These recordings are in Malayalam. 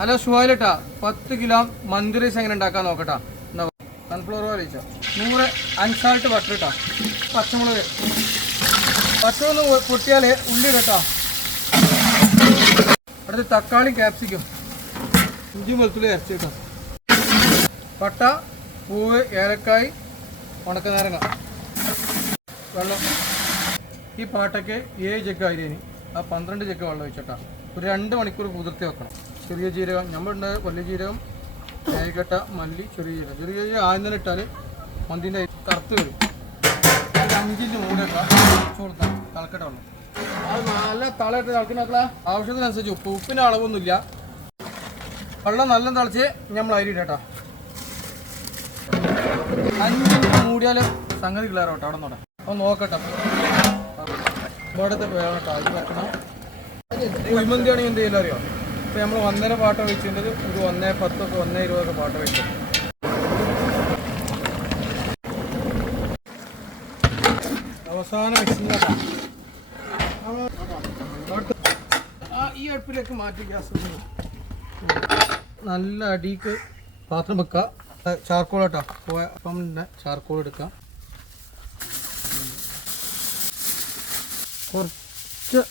ഹലോ ഷുവായിലിട്ടാ പത്ത് കിലോ മന്തി റൈസ് എങ്ങനെ ഉണ്ടാക്കാൻ നോക്കട്ടാ? സൺഫ്ലവർ ഒഴിച്ചോ. നൂറ് അൻസാൾട്ട് ബട്ടർ ഇട്ടാ. പച്ചമുളക്. പച്ചമുളക് പൊട്ടിയാൽ ഉള്ളി ഇടട്ടാ. അടുത്ത് തക്കാളി ക്യാപ്സിക്കും ഇഞ്ചി വെളുത്തുള്ളി അരച്ചിട്ടാ പട്ട പൂവ് ഏലക്കായ് ഉണക്കനാരങ്ങ. വെള്ളം. ഈ പാട്ടയ്ക്ക് ഏഴ് ചെക്ക് അരിയനി ആ പന്ത്രണ്ട് ചെക്ക് വെള്ളം ഒഴിച്ചിട്ടാ. ഒരു രണ്ട് മണിക്കൂർ കുതിർത്തി വെക്കണം. ചെറിയ ജീരകം നമ്മളുണ്ട് വലിയ ജീരകം തേക്കട്ട മല്ലി ചെറിയ ജീരകം. ചെറിയ ജീരകം ആദ്യം തന്നെ ഇട്ടാൽ മന്തിന്റെ കറുത്ത് വരും. ഒരു അഞ്ചിന്റെ ഒഴിച്ച് കൊടുത്താൽ തിളക്കട്ട വെള്ളം. അത് നല്ല തളയിട്ട് തിളക്കണ ആവശ്യത്തിനനുസരിച്ച് ഉപ്പ് ഉപ്പിന്റെ അളവൊന്നുമില്ല. വെള്ളം നല്ല തിളച്ച് നമ്മൾ അരി ഇടട്ടോ. അഞ്ച് മൂടിയാൽ സംഗതി കിളാറോ കേട്ടോ അവിടെ നോട്ടെ അപ്പോൾ നോക്കട്ടെ. ഇവിടുത്തെ വേണം കേട്ടോ അരി വെക്കണം കുഴിമന്തിയാണെങ്കിൽ എന്ത് ചെയ്യില്ല അറിയോ? ഇപ്പം നമ്മൾ ഒന്നര പാട്ട വെച്ചിട്ടുണ്ട്. ഒരു ഒന്നേ പത്തൊക്കെ ഒന്നേ ഇരുപതൊക്കെ പാട്ട വെച്ചിട്ടുണ്ട് അവസാനം ഈ അടുപ്പിലേക്ക് മാറ്റി ഗ്യാസ് നല്ല അടിക്ക് പാത്രം വെക്കുക ചാർക്കോൾ കേട്ടോ. അപ്പം ചാർക്കോൾ എടുക്കാം. കുറച്ച്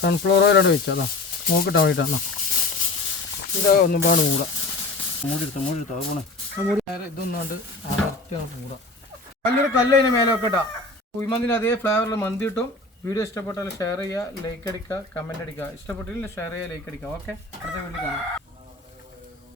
സൺഫ്ലവർ ഓയിലാണ് വെച്ചത്. അതാ നോക്കിട്ടാ വേണ്ടിട്ടാ ഇതാ ഒന്നും പാട് മൂട മൂടിയെടുത്ത മൂടിയെടുത്ത അത് പോണേ. മൂടി. നേരെ ഇതൊന്നാണ്ട് മൂട നല്ലൊരു കല്ല് അതിന് മേലെ വെക്കട്ടാ കുഴിമന്തിന് അതേ ഫ്ലേവറിൽ മന്തി കിട്ടും. വീഡിയോ ഇഷ്ടപ്പെട്ടാൽ ഷെയർ ചെയ്യുക ലൈക്ക് അടിക്കുക കമന്റ് അടിക്കുക. ഇഷ്ടപ്പെട്ടില്ല ഷെയർ ചെയ്യുക ലൈക്ക് അടിക്കുക. ഓക്കെ അടുത്ത വീട്ടിൽ കാണാം.